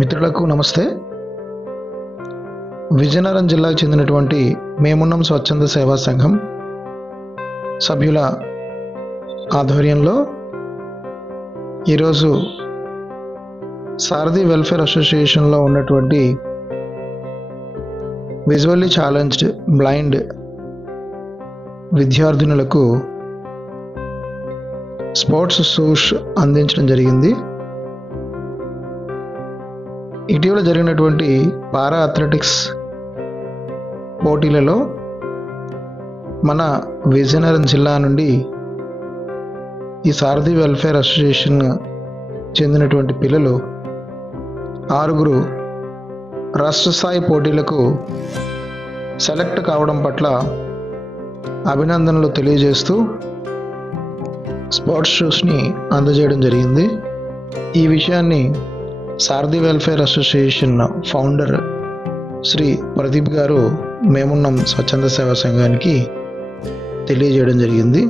మిత్రులకు నమస్తే. విజయనగరం జిల్లాకు చెందినటువంటి మేమున్నం స్వచ్ఛంద సేవా సంఘం సభ్యుల ఆధ్వర్యంలో ఈరోజు సారథి వెల్ఫేర్ అసోసియేషన్లో ఉన్నటువంటి విజువల్లీ ఛాలెంజ్డ్ బ్లైండ్ విద్యార్థినులకు స్పోర్ట్స్ షూస్ అందించడం జరిగింది. ఇటీవల జరిగినటువంటి పారా అథ్లెటిక్స్ పోటీలలో మన విజయనగరం జిల్లా నుండి ఈ సారథి వెల్ఫేర్ అసోసియేషన్ చెందినటువంటి పిల్లలు 6 రాష్ట్ర స్థాయి పోటీలకు సెలెక్ట్ కావడం పట్ల అభినందనలు తెలియజేస్తూ స్పోర్ట్స్ షూస్ని అందజేయడం జరిగింది. ఈ విషయాన్ని Sarathi welfare association founder Shri Pradeep గారు మేమున్నం స్వచ్ఛంద సేవా సంఘానికి తెలియజేయడం జరిగింది.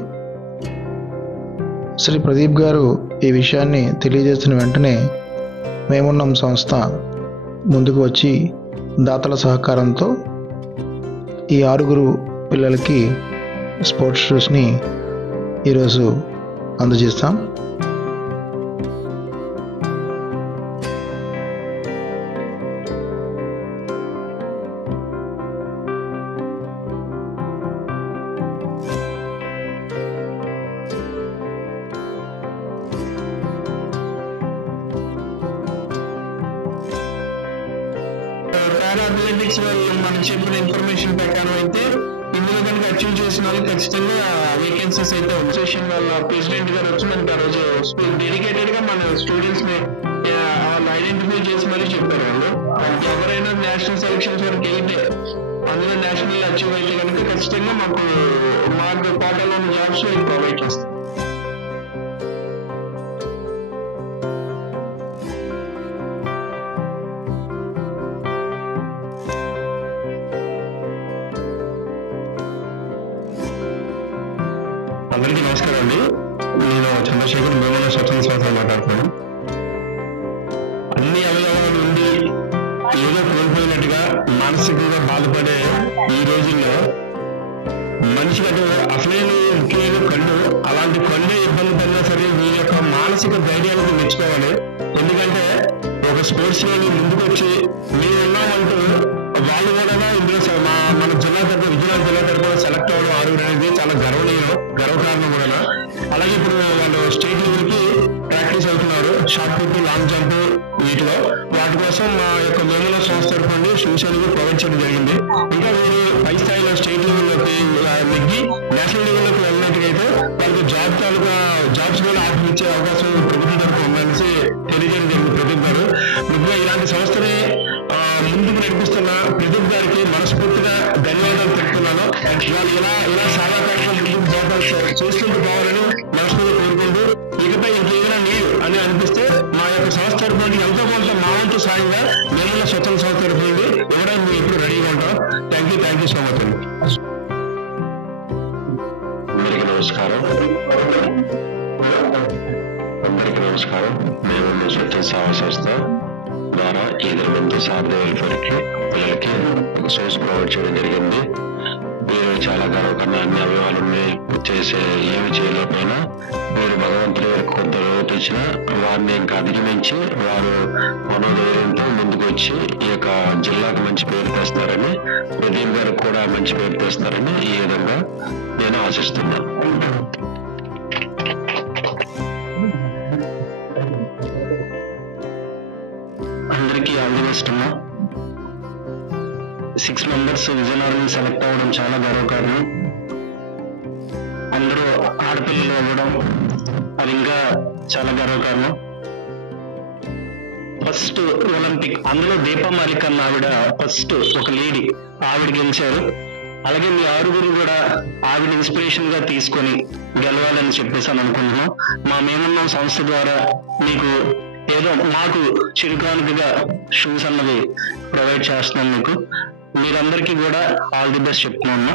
శ్రీ ప్రదీప్ గారు ఈ విషయాన్ని తెలియజేసిన వెంటనే మేమున్నం సంస్థ ముందుకు వచ్చి దాతల సహకారంతో ఈ 6 పిల్లలకి స్పోర్ట్స్ షూస్ని ఈరోజు అందజేస్తాం. అథ్లెటిక్స్ మనం చెప్పిన ఇన్ఫర్మేషన్ ప్రకారం అయితే ఇందులో కనుక అచీవ్ చేసిన వాళ్ళు ఖచ్చితంగా వేకెన్సీస్ అయితే అసోసియేషన్ వాళ్ళ ప్రెసిడెంట్ గారు వచ్చి మనకి ఆ రోజు డెడికేటెడ్ గా మన స్టూడెంట్స్ ని వాళ్ళు ఐడెంటిఫై చేసి మరీ చెప్పారు. వాళ్ళు ఎవరైనా నేషనల్ సెలక్షన్స్ వరకు వెళ్తే అందులో నేషనల్ అచీవ్ అయితే కనుక ఖచ్చితంగా మాకు కోటాలో ఉన్న జాబ్స్ ప్రొవైడ్ చేస్తాం. అందరికీ నమస్కారం అండి. నేను చంద్రశేఖర్ మేమున్నం స్వచ్ఛంద సంస్థ మాట్లాడుతున్నాను. అన్ని అవయవాల నుండి ఏదో కోల్పోయినట్టుగా మానసికంగా బాధపడే ఈ రోజుల్లో మనిషికి అసలైన ముఖ్యమైన కళ్ళు, అలాంటి కళ్ళే ఇబ్బంది పడినా సరే వీరి యొక్క మానసిక ధైర్యానికి మెచ్చుకోవాలి. ఎందుకంటే ఒక స్పోర్ట్స్ వాళ్ళు ముందుకు వచ్చి మేము ఉన్నామంటూ వాళ్ళు కూడా ఇందులో మన జిల్లా తరఫున విజయనగరం జిల్లా తరఫున సెలెక్ట్ అవ్వడం 6 అనేది చాలా గర్వకారణం కూడా. అలాగే ఇప్పుడు వాళ్ళు స్టేట్ లెవెల్కి ప్రాక్టీస్ అవుతున్నారు, షార్ట్ పుట్, లాంగ్ జంప్ వీటిలో. వాటి కోసం మా యొక్క మేమున్నం సంస్థ తరఫున షూస్ అనేది ప్రొవైడ్ చేయడం జరిగింది. ఇంకా వీరు పై స్థాయిలో స్టేట్ లెవెల్లోకి నెగ్గి నేషనల్ లెవెల్లోకి వెళ్ళినట్టుగైతే వాళ్ళకి జాబ్స్ కూడా ఆఫర్ ఇచ్చే అవకాశం ప్రభుత్వం తరఫున ఉందనేసి తెలియజేయడం జరిగింది ప్రదీప్ గారు. ముఖ్యంగా ఇలాంటి సంస్థని ముందుకు నడిపిస్తున్న ప్రదీప్ గారికి మనస్ఫూర్తిగా ధన్యవాదాలు తెలుపుతున్నాను. ఇలా చాలా కార్యక్రమం ముందుకు చేస్తుంటూ పోవాలని మనస్ఫూర్తిగా కోరుకుంటూ, ఇకపై ఇంకేదైనా నీరు అని అనిపిస్తే మా యొక్క సంస్థ తరఫున ఎంతో కొంత మా వంతు సాయంగా మేమున్నం స్వచ్ఛంద సంస్థ తరఫున ఎవరైనా మేము ఎప్పుడు రెడీగా ఉంటాం. థ్యాంక్ యూ సో మచ్ అండి. అందరికీ నమస్కారం. మేమున్నం స్వచ్ఛంద సేవా సంస్థ ద్వారా 2 మంది సారథి వెల్ఫేర్కి పిల్లలకి షూస్ ప్రొవైడ్ చేయడం జరిగింది. వీరు చాలా గర్వకరణ. అన్ని అవయవాలని చేసే ఏమి చేయలేకపోయినా వీరు భగవంతుడి కొంత లోటు వచ్చినా వారిని ఇంకా అధిగమించి వారు మనోధైర్యంతో ముందుకు వచ్చి ఈ యొక్క జిల్లాకు మంచి పేరు తెస్తారని, ప్రదీప్ గారికి కూడా మంచి పేరు తెస్తారని ఈ విధంగా నేను ఆశిస్తున్నాను. అందరికీ ఆల్ ది బెస్ట్ అమ్మా. 6 మెంబర్స్ విజయనగరం సెలెక్ట్ అవ్వడం చాలా గర్వకారణం. అందరూ ఆడపిల్లలు అవ్వడం అది ఇంకా చాలా గర్వకారణం. ఫస్ట్ ఒలింపిక్ అందులో దీపా మాలిక్ అన్న ఆవిడ ఫస్ట్ ఒక లేడీ ఆవిడ గెలిచారు. అలాగే మీ 6 కూడా ఆవిడ ఇన్స్పిరేషన్ గా తీసుకొని గెలవాలని చెప్పేసి అని అనుకుంటున్నాం. మా మేమున్నం సంస్థ ద్వారా మీకు ఏదో మాకు చిరుకానుకగా షూస్ అన్నది ప్రొవైడ్ చేస్తున్నాం. మీరందరికీ కూడా ఆల్ ది బెస్ట్ చెప్తున్నాను.